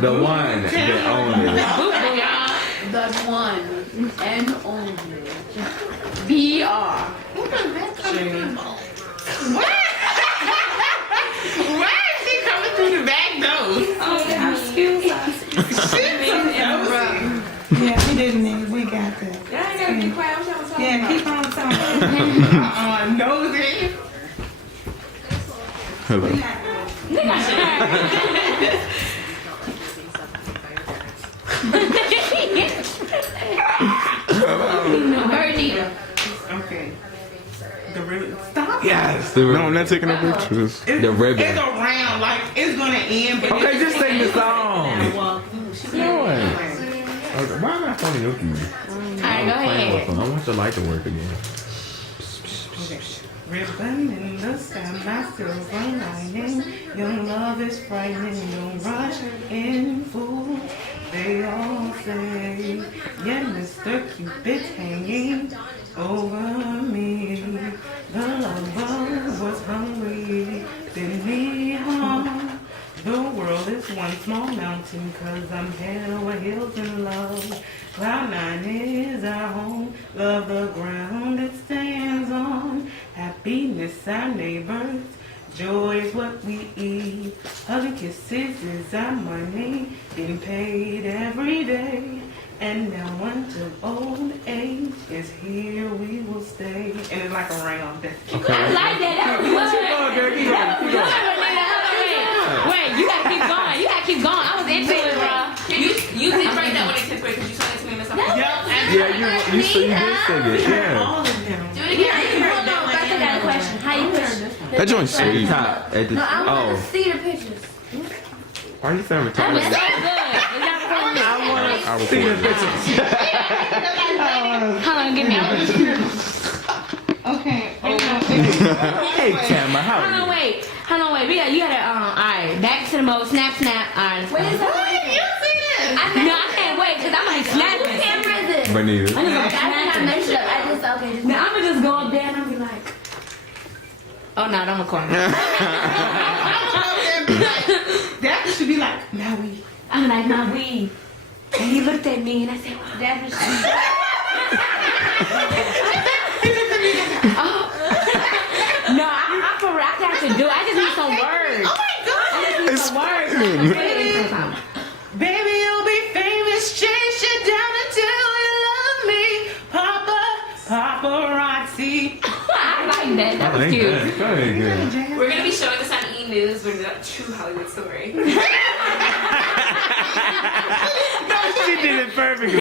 The one, the only. The one and only. BR. Why is she coming through the back door? Yeah, we didn't. We got that. Y'all ain't gotta be quiet. I'm trying to talk. Yeah, keep on talking. Nosy. Hello. Bernita. Okay. The ribbon. Stop. Yes. No, I'm not taking no pictures. The ribbon. It's around, like it's gonna end. But Okay, just sing the song. Okay, why am I phoning your keys? Alright, go ahead. I want the light to work again. Ribbon in the sky, my silver lining. Young love is frightening, don't rush in, fool. They all say, yeah, Mr. Cupid's hanging over me. The lover was hungry, didn't need harm. The world is one small mountain, 'cause I'm head over heels in love. Cloud 9 is our home, love the ground it stands on. Happiness our neighbors, joy is what we eat. Hugging kisses is our money, getting paid every day. And now until old age is here we will stay. And it's like a round. I like that. That was good. That was good, Bernita. Wait, you gotta keep going. You gotta keep going. I was into it, bro. You did write that one in 10th grade because you told it to me in the summer. Yeah, you did sing it. Yeah. All of them. Do it again. Hold on, I still got a question. How you push? That joint's At the sweet. top. At the No, I want to oh. see the pictures. Why you saying That was so retarded? good. Is that funny? I was See the recording. pictures. Hold on, give me Okay. Hey, Tamara, how Hold are on, wait. Hold on, wait. You gotta, alright. Back to the mode. Snap, snap. Alright. Wait, is that What? You see this? No, I can't wait because I'm like snapping. you? I Bernita. just I messed up. I just, okay. Just, now I'm gonna just go up there and I'm be like, oh no, don't record me. That should be like, now we. I'm like, nah, we. And he looked at me and I said, wow, that was oh. No, I'm for real. I got to do it. I just need some words. Oh my God. I just need some words. Baby, you'll be famous. Chase you down until you love me. Paparazzi. I like that. That was Ain't cute. good. That ain't good. We're gonna be showing this on E! News. We're a true Hollywood story. She did it perfectly.